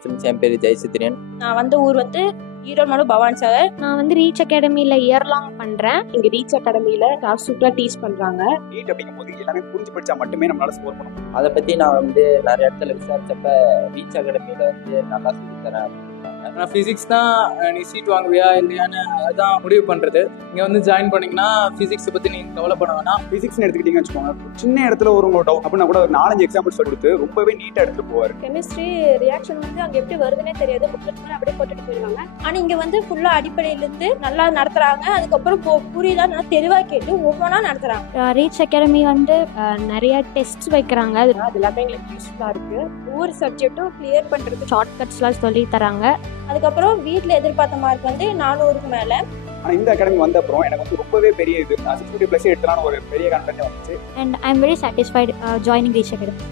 Friends என் பேர் ஜெயசித்ரியன். நான் வந்த ஊர் ஈரோடு மாவட்டம் பவானி சாகர். நான் ரீச் அகாடமியில் இயர் லாங் பண்ணுறேன். இங்கே ரீச் அகாடமியில் சூப்பராக டீச் பண்ணுறாங்க. நீட் அப்படிங்கும்போது எல்லாமே புரிஞ்சு படித்தா மட்டுமே நம்மளால ஸ்கோர் பண்ண முடியும். அதை பற்றி நான் நிறைய இடத்துல விசாரிச்சப்ப ரீச் அகாடமியில் நல்லா சொல்லித்தரேன் அப்படின்னு சொன்னாங்க. ஆனால் ஃபிசிக்ஸ் தான் நீ சீட் வாங்குவியா இல்லையான்னு அதுதான் முடிவு பண்ணுறது. இங்கே ஜாயின் பண்ணிங்கன்னா ஃபிசிக்ஸை பற்றி நீங்கள் கவலைப்பட வேணாம். ஃபிசிக்ஸ்னு எடுத்துக்கிட்டீங்கன்னு வச்சுக்கோங்க, சின்ன இடத்துல ஒரு டவுட் அப்படின்னா கூட ஒரு 4-5 எக்ஸாம்பிள்ஸ் கொடுத்து ரொம்பவே நீட்டாக எடுத்துகிட்டு போவார். கெமிஸ்ட்ரி ரியாக்ஷன் அங்கே எப்படி வருதுன்னே தெரியாது, புக்கில் அப்படியே போட்டுட்டு போயிடுவாங்க. ஆனால் இங்கே ஃபுல்லாக அடிப்படையிலேருந்து நல்லா நடத்துகிறாங்க. அதுக்கப்புறம் புரியல நல்லா தெளிவாக கேட்டு ஒவ்வொன்றா நடத்துகிறாங்க. ரீச் அகாடமி நிறைய டெஸ்ட் வைக்கிறாங்க. அது எல்லாமே எங்களுக்கு யூஸ்ஃபுல்லாக இருக்குது. ஒவ்வொரு சப்ஜெக்ட்டும் கிளியர் பண்ணுறதுக்கு ஷார்ட்கட்ஸ்லாம் சொல்லி தராங்க. அதுக்கப்புறம் வீட்டில் எதிர்பார்த்த மார்க் 400க்கு மேலே. ஆனால் இந்த அகாடமி வந்த அப்புறம் எனக்கு ரொம்பவே பெரிய இது 60+ எடுத்தலான்னு ஒரு பெரிய கான்ஃபிடன்ஸ் வந்துச்சு. And I'm very satisfied joining Reach Academy.